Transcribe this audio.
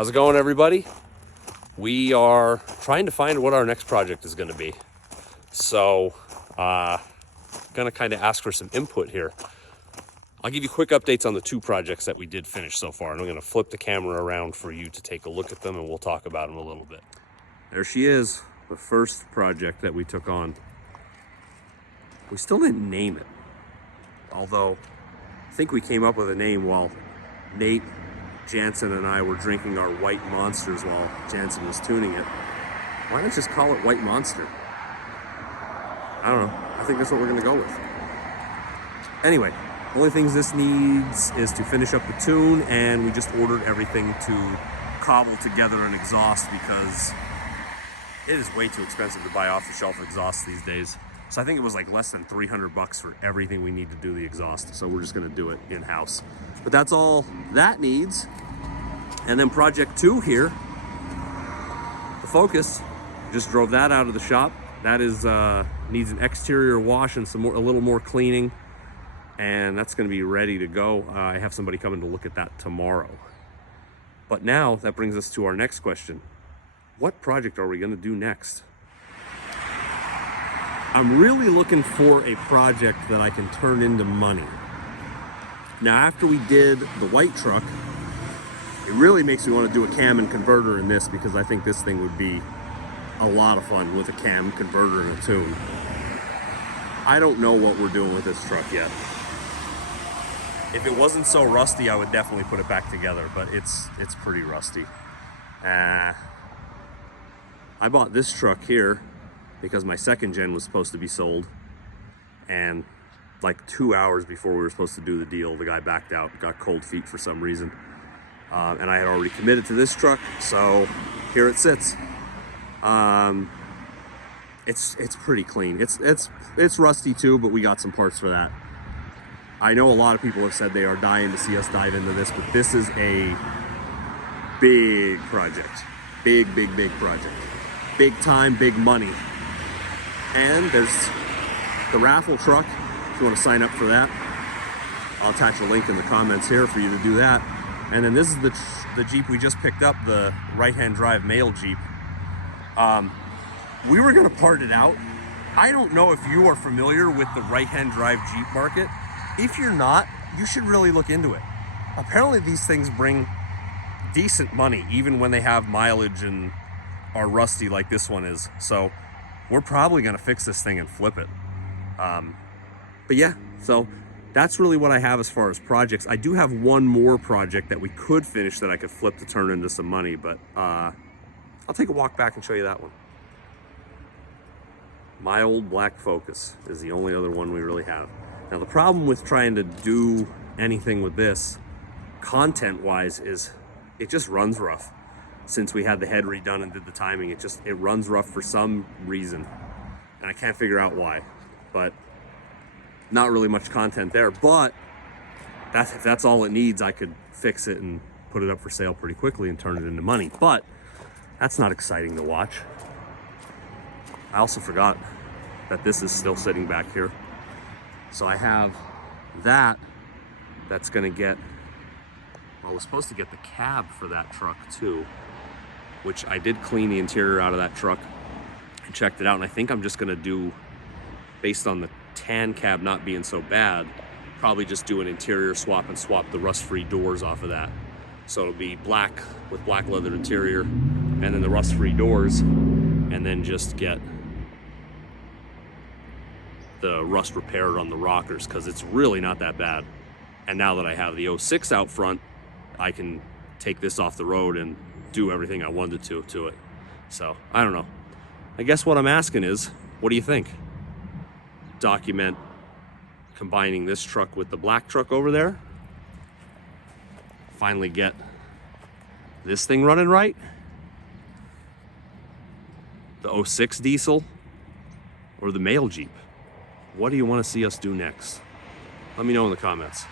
How's it going, everybody? We are trying to find what our next project is going to be. So, gonna kind of ask for some input here. I'll give you quick updates on the two projects that we did finish so far, and I'm gonna flip the camera around for you to take a look at them, and we'll talk about them a little bit. There she is, the first project that we took on. We still didn't name it, although I think we came up with a name while Nate Jansen and I were drinking our White Monsters while Jansen was tuning it. Why not just call it White Monster? I don't know. I think that's what we're gonna go with. Anyway, only things this needs is to finish up the tune, and we just ordered everything to cobble together an exhaust because it is way too expensive to buy off-the-shelf exhausts these days. So I think it was like less than 300 bucks for everything we need to do the exhaust. So we're just gonna do it in-house. But that's all that needs. And then project 2 here, the Focus, just drove that out of the shop. That is needs an exterior wash and a little more cleaning, and that's going to be ready to go. I have somebody coming to look at that tomorrow. But now that brings us to our next question: what project are we going to do next? I'm really looking for a project that I can turn into money. Now, after we did the white truck, it really makes me want to do a cam and converter in this, because I think this thing would be a lot of fun with a cam, converter, and a tune. I don't know what we're doing with this truck yet. If it wasn't so rusty, I would definitely put it back together, but it's pretty rusty. I bought this truck here because my second gen was supposed to be sold, and like 2 hours before we were supposed to do the deal, the guy backed out, got cold feet for some reason. And I had already committed to this truck, so here it sits. It's pretty clean. It's rusty too, but we got some parts for that. I know a lot of people have said they are dying to see us dive into this, but this is a big project. Big project. Big time, big money. And there's the raffle truck, if you want to sign up for that. I'll attach a link in the comments here for you to do that. And then this is the Jeep we just picked up, the right-hand drive male Jeep. We were gonna part it out. I don't know if you are familiar with the right-hand drive Jeep market. If you're not, you should really look into it. Apparently these things bring decent money, even when they have mileage and are rusty like this one is. So we're probably gonna fix this thing and flip it. But yeah, so that's really what I have as far as projects. I do have one more project that we could finish that I could flip to turn into some money, but I'll take a walk back and show you that one. My old black Focus is the only other one we really have. Now, the problem with trying to do anything with this, content-wise, is it just runs rough. Since we had the head redone and did the timing, it runs rough for some reason, and I can't figure out why. But not really much content there, but if that's all it needs, I could fix it and put it up for sale pretty quickly and turn it into money. But that's not exciting to watch. I also forgot that this is still sitting back here. So I have that's gonna get, well, I was supposed to get the cab for that truck too, which I did clean the interior out of that truck and checked it out. And I think I'm just gonna do, based on the tan cab not being so bad, probably just do an interior swap and swap the rust-free doors off of that. So it'll be black with black leather interior, and then the rust-free doors, and then just get the rust repaired on the rockers, because it's really not that bad. And now that I have the 06 out front, I can take this off the road and do everything I wanted to it. So I don't know. I guess what I'm asking is, what do you think? Document combining this truck with the black truck over there, finally get this thing running right, the 06 diesel, or the male Jeep. What do you want to see us do next? Let me know in the comments.